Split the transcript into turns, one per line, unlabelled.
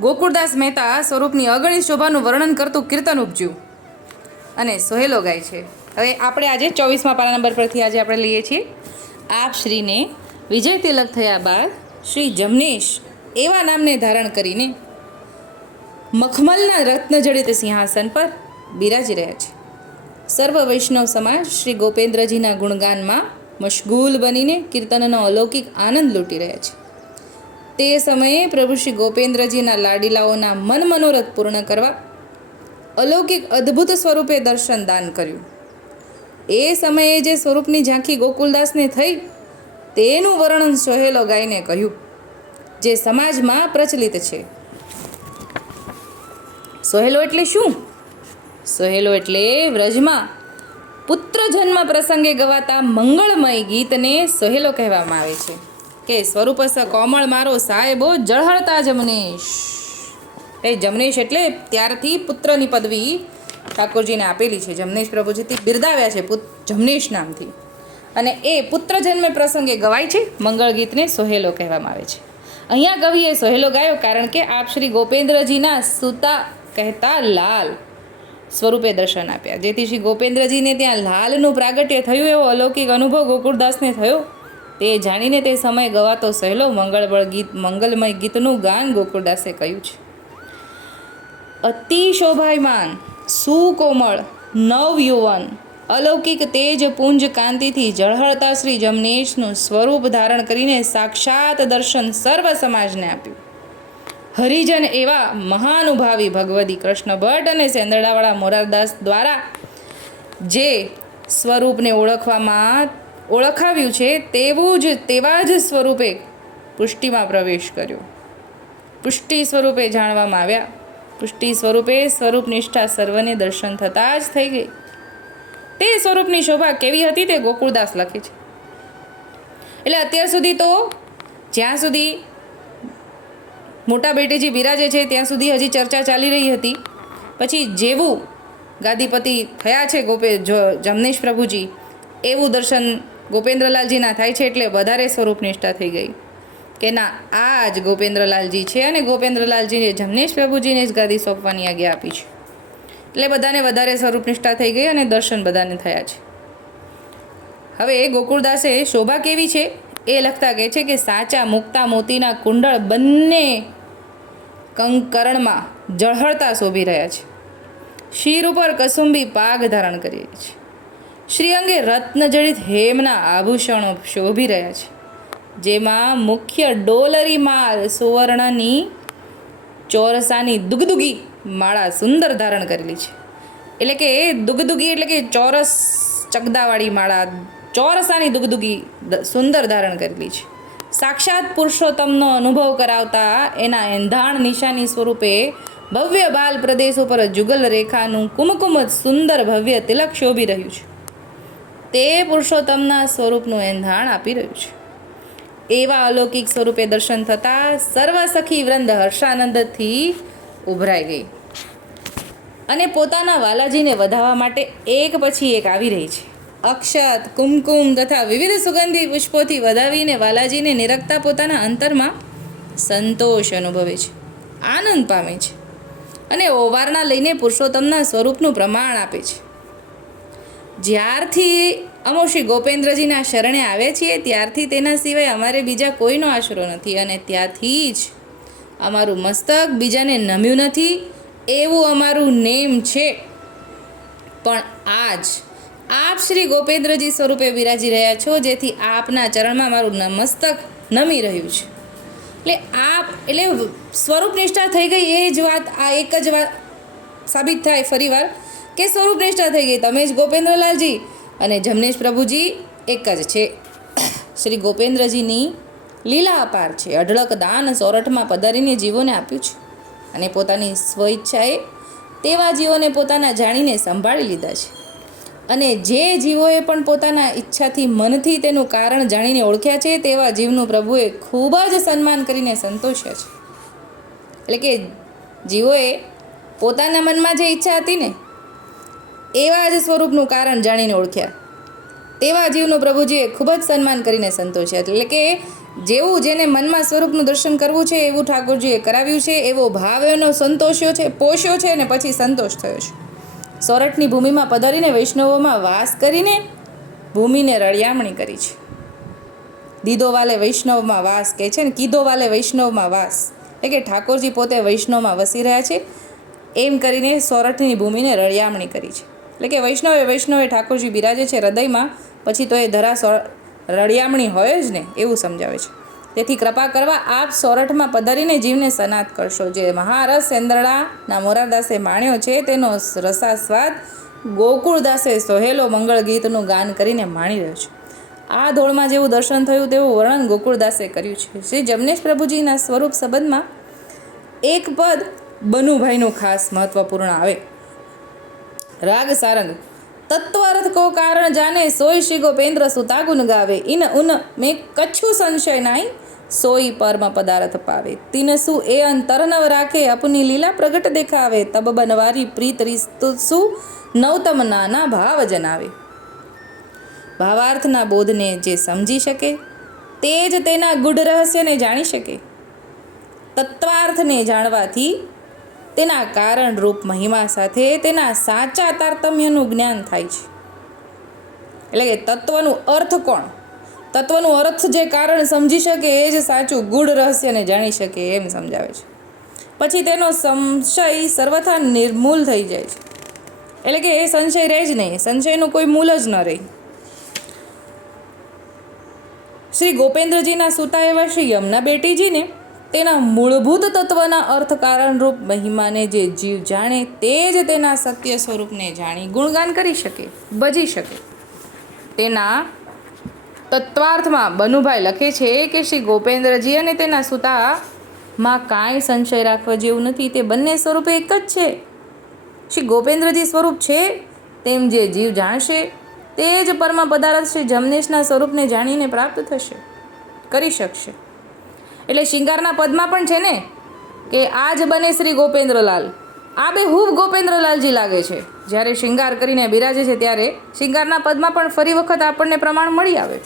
ગોકુળદાસ મહેતા સ્વરૂપની અગણિત શોભાનું વર્ણન કરતું કીર્તન ઉપજ્યું. અને સોહેલો ગાય છે. હવે આપણે આજે ચોવીસમાં પારા નંબર પરથી આજે આપણે લઈએ છીએ. આપ શ્રીને વિજય તિલક થયા બાદ શ્રી જમનેશ એવા નામને ધારણ કરીને મખમલના રત્નજડિત સિંહાસન પર બિરાજી રહ્યા છે. સર્વ વૈષ્ણવ સમાજ શ્રી ગોપેન્દ્રજીના ગુણગાનમાં મશગુલ બનીને કીર્તનનો અલૌકિક આનંદ લૂંટી રહ્યા છે. તે સમયે પ્રભુ શ્રી ગોપેન્દ્રજીના લાડીલાઓના મન મનોરથ પૂર્ણ કરવા અલૌકિક અદ્ભુત સ્વરૂપે દર્શન દાન કર્યું. એ સમયે જે સ્વરૂપની ઝાંખી ગોકુલદાસને થઈ, તેનું વર્ણન સોહેલો ગાઈને કહ્યું, જે સમાજમાં પ્રચલિત છે. સોહેલો એટલે શું? સોહેલો એટલે વ્રજમાં પુત્ર જન્મ પ્રસંગે ગવાતા મંગળમય ગીતને સોહેલો કહેવામાં આવે છે. કે સ્વરૂપ કોમળ મારો સાહેબો જળહળતા જમનેશ. એ જમનેશ એટલે ત્યારથી પુત્રની પદવી ઠાકોરજીને આપેલી છે. જમનેશ પ્રભુજીથી બિરદાવ્યા છે જમનેશ નામથી. અને એ પુત્ર જન્મ પ્રસંગે ગવાય છે, મંગળ ગીતને સોહેલો કહેવામાં આવે છે. અહીંયા કવિએ સોહેલો ગાયો કારણ કે આપ શ્રી ગોપેન્દ્રજીના સુતા કહેતા લાલ સ્વરૂપે દર્શન આપ્યા. જેથી શ્રી ગોપેન્દ્રજીને ત્યાં લાલનું પ્રાગટ્ય થયું, એવો અલૌકિક અનુભવ ગોકુળદાસને થયો. તે જાણીને તે સમય ગવાતો સહેલો મંગળબળ ગીત, મંગલમય ગીતનું ગાન ગોકુળદાસે કહ્યું છે. અતિ શોભાયમાન સુકોમળ, નવયુવન, અલૌકિક તેજ પુંજ કાંતિથી ઝળહળતા શ્રી જમનેશનું સ્વરૂપ ધારણ કરીને સાક્ષાત દર્શન સર્વ સમાજને આપ્યું. હરિજન એવા મહાનુભાવી ભગવતી કૃષ્ણ ભટ્ટ અને સેંદડાવાળા મોરારદાસ દ્વારા જે સ્વરૂપને ઓળખવામાં ઓળખાવ્યું છે, તેવું જ, તેવા જ સ્વરૂપે પુષ્ટિમાં પ્રવેશ કર્યો. પુષ્ટિ સ્વરૂપે જાણવામાં આવ્યા. પુષ્ટિ સ્વરૂપે સ્વરૂપ નિષ્ઠા સર્વને દર્શન થતાં જ થઈ ગઈ. તે સ્વરૂપની શોભા કેવી હતી તે ગોકુળદાસ લખે છે. એટલે અત્યાર સુધી તો, જ્યાં સુધી મોટા બેટેજી બિરાજે છે, ત્યાં સુધી હજી ચર્ચા ચાલી રહી હતી. પછી જેવું ગાદીપતિ થયા છે ગોપે જમનેશ પ્રભુજી, એવું દર્શન ગોપેન્દ્રલાલજીના થાય છે એટલે વધારે સ્વરૂપ નિષ્ઠા થઈ ગઈ. કે ના, આ જ ગોપેન્દ્રલાલજી છે અને ગોપેન્દ્રલાલજીને જમનેશ પ્રભુજીને જ ગાદી સોંપવાની આજ્ઞા આપી છે. એટલે બધાને વધારે સ્વરૂપ નિષ્ઠા થઈ ગઈ અને દર્શન બધાને થયા છે. હવે ગોકુળદાસે શોભા કેવી છે? એ લખતા કહે છે કે સાચા મુક્તા મોતીના કુંડળ બંને કંકરણમાં જળહળતા શોભી રહ્યા છે. શિર ઉપર કસુંબી પાગ ધારણ કરી છે. શ્રી અંગે રત્નજડિત હેમના આભૂષણો શોભી રહ્યા છે, જેમાં મુખ્ય ડોલરી માલ સુવર્ણની ચોરસાની દુગદુગી માળા સુંદર ધારણ કરેલી છે. એટલે કે દુગદુગી એટલે કે ચોરસ ચગદાવાળી માળા, ચોરસાની દુગદુગી સુંદર ધારણ કરેલી છે. સાક્ષાત પુરુષોત્તમનો અનુભવ કરાવતા એના એંધાણ નિશાની સ્વરૂપે ભવ્ય બાલ પ્રદેશ ઉપર જુગલ રેખાનું કુમકુમ સુંદર ભવ્ય તિલક શોભી રહ્યું છે. તે પુરુષોત્તમના સ્વરૂપનું એંધાણ આપી રહ્યું છે. એવા અલૌકિક સ્વરૂપે દર્શન થતાં સર્વ સખી વૃંદ હર્ષાનંદથી ઉભરાઈ ગઈ. અને પોતાના વાલાજીને વધાવવા માટે એક પછી એક આવી રહી છે. અક્ષત, કુમકુમ તથા વિવિધ સુગંધી પુષ્પોથી વધાવીને વાલાજીને નિરખતા પોતાના અંતરમાં સંતોષ અનુભવે છે. આનંદ પામે છે. અને ઓવારના લઈને પુરુષોત્તમના સ્વરૂપનું પ્રમાણ આપે છે. જ્યારથી અમો શ્રી ગોપેન્દ્રજીના શરણે આવે છીએ, ત્યારથી તેના સિવાય અમારે બીજા કોઈનો આશરો નથી અને ત્યાંથી જ અમારું મસ્તક બીજાને નમ્યું નથી, એવું અમારું નેમ છે. પણ આજ આપ શ્રી ગોપેન્દ્રજી સ્વરૂપે બિરાજી રહ્યા છો, જેથી આપના ચરણમાં મારું મસ્તક નમી રહ્યું છે. એટલે આપ, એટલે સ્વરૂપ નિષ્ઠા થઈ ગઈ, એ જ વાત, આ એક જ વાત સાબિત થાય ફરીવાર. કે સ્વરૂપ નિષ્ઠા થઈ ગઈ? તમે જ ગોપેન્દ્રલાલજી અને જમનેશ પ્રભુજી એક જ છે. શ્રી ગોપેન્દ્રજીની લીલા અપાર છે. અઢળક દાન સોરઠમાં પધારીને જીવોને આપ્યું છે અને પોતાની સ્વઈચ્છાએ તેવા જીવોને પોતાના જાણીને સંભાળી લીધા છે. અને જે જીવોએ પણ પોતાના ઈચ્છાથી મનથી તેનું કારણ જાણીને ઓળખ્યા છે, તેવા જીવનું પ્રભુએ ખૂબ જ સન્માન કરીને સંતોષ્યા છે. એટલે કે જીવોએ પોતાના મનમાં જે ઈચ્છા હતી ને એવા જ સ્વરૂપનું કારણ જાણીને ઓળખ્યા. તેવા જીવનું પ્રભુજીએ ખૂબ જ સન્માન કરીને સંતોષ્યા. એટલે કે જેવું જેને મનમાં સ્વરૂપનું દર્શન કરવું છે, એવું ઠાકોરજીએ કરાવ્યું છે, એવો ભાવ એનો સંતોષ્યો છે, પોષ્યો છે અને પછી સંતોષ થયો છે. સોરઠની ભૂમિમાં પધારીને વૈષ્ણવોમાં વાસ કરીને ભૂમિને રળિયામણી કરી છે. દીદો વાલે વૈષ્ણવમાં વાસ કહે છે ને કીધો વાલે વૈષ્ણવમાં વાસ. એટલે કે ઠાકોરજી પોતે વૈષ્ણવમાં વસી રહ્યા છે. એમ કરીને સોરઠની ભૂમિને રળિયામણી કરી છે. એટલે કે વૈષ્ણવે વૈષ્ણવે ઠાકોરજી બિરાજે છે હૃદયમાં, પછી તો એ ધરા સો, રળિયામણી હોય જ ને, એવું સમજાવે છે. તેથી કૃપા કરવા આપ સોરઠમાં પધારીને જીવને સનાત કરશો. જે મહારસ સેંદરડાના મોરારદાસે માણ્યો છે, તેનો રસાસ્વાદ ગોકુળદાસે સોહેલો મંગળ ગીતનું ગાન કરીને માણી રહ્યો છે. આ ધોળમાં જેવું દર્શન થયું, તેવું વર્ણન ગોકુળદાસે કર્યું છે. શ્રી જમનેશ પ્રભુજીના સ્વરૂપ સંબંધમાં એક પદ બનુભાઈનું ખાસ મહત્વપૂર્ણ આવે. રાગ સારંગ. તત્વરથ કો કારણ જાને સોય શ્રી ગોપેન્દ્ર સુતાગુન ગાવે. ઇન ઉન મેં કચ્છું સંશય નાઈ સોઈ પરમ પદાર્થ પાવે. તિન સુ એ અંતરનવ રાખે, અપની લીલા પ્રગટ દેખાવે. તબ બનવારી પ્રીત સુ નવતમ નાના ભાવ જનાવે. ભાવાર્થના બોધને જે સમજી શકે તે જ તેના ગુઢ રહસ્યને જાણી શકે. તત્વાર્થને જાણવાથી તેના કારણરૂપ મહિમા સાથે તેના સાચા તારતમ્યનું જ્ઞાન થાય છે. એટલે કે તત્વનું અર્થ કોણ? તત્વનું અર્થ જે કારણ સમજી શકે એ જ સાચું ગૂઢ રહસ્યને જાણી શકે એમ સમજાવે છે. પછી તેનો સંશય સર્વથા નિર્મૂલ થઈ જાય છે. એટલે કે એ સંશય રહે જ નહીં સંશયનું કોઈ મૂલ જ ન રહે. શ્રી ગોપેન્દ્રજીના સુતા એવા શ્રી યમના બેટીજીને તેના મૂળભૂત તત્વના અર્થ કારણરૂપ મહિમાને જે જીવ જાણે તે જ તેના સત્ય સ્વરૂપને જાણી ગુણગાન કરી શકે ભજી શકે. તેના તત્વાર્થમાં બનુભાઈ લખે છે કે શ્રી ગોપેન્દ્રજી અને તેના સુતામાં કાંઈ સંશય રાખવા જેવું નથી, તે બંને સ્વરૂપે એક જ છે. શ્રી ગોપેન્દ્રજી સ્વરૂપ છે, તેમ જે જીવ જાણશે, તે જ પરમ પદાર્થ શ્રી જમનેશના સ્વરૂપને જાણીને પ્રાપ્ત થશે, કરી શકશે. એટલે શિંગારના પદમાં પણ છે ને કે આ જ બને શ્રી ગોપેન્દ્રલાલ. આ બે હૂબ ગોપેન્દ્રલાલજી લાગે છે. જ્યારે શિંગાર કરીને બિરાજે છે ત્યારે શિંગારના પદમાં પણ ફરી વખત આપણને પ્રમાણ મળી આવે.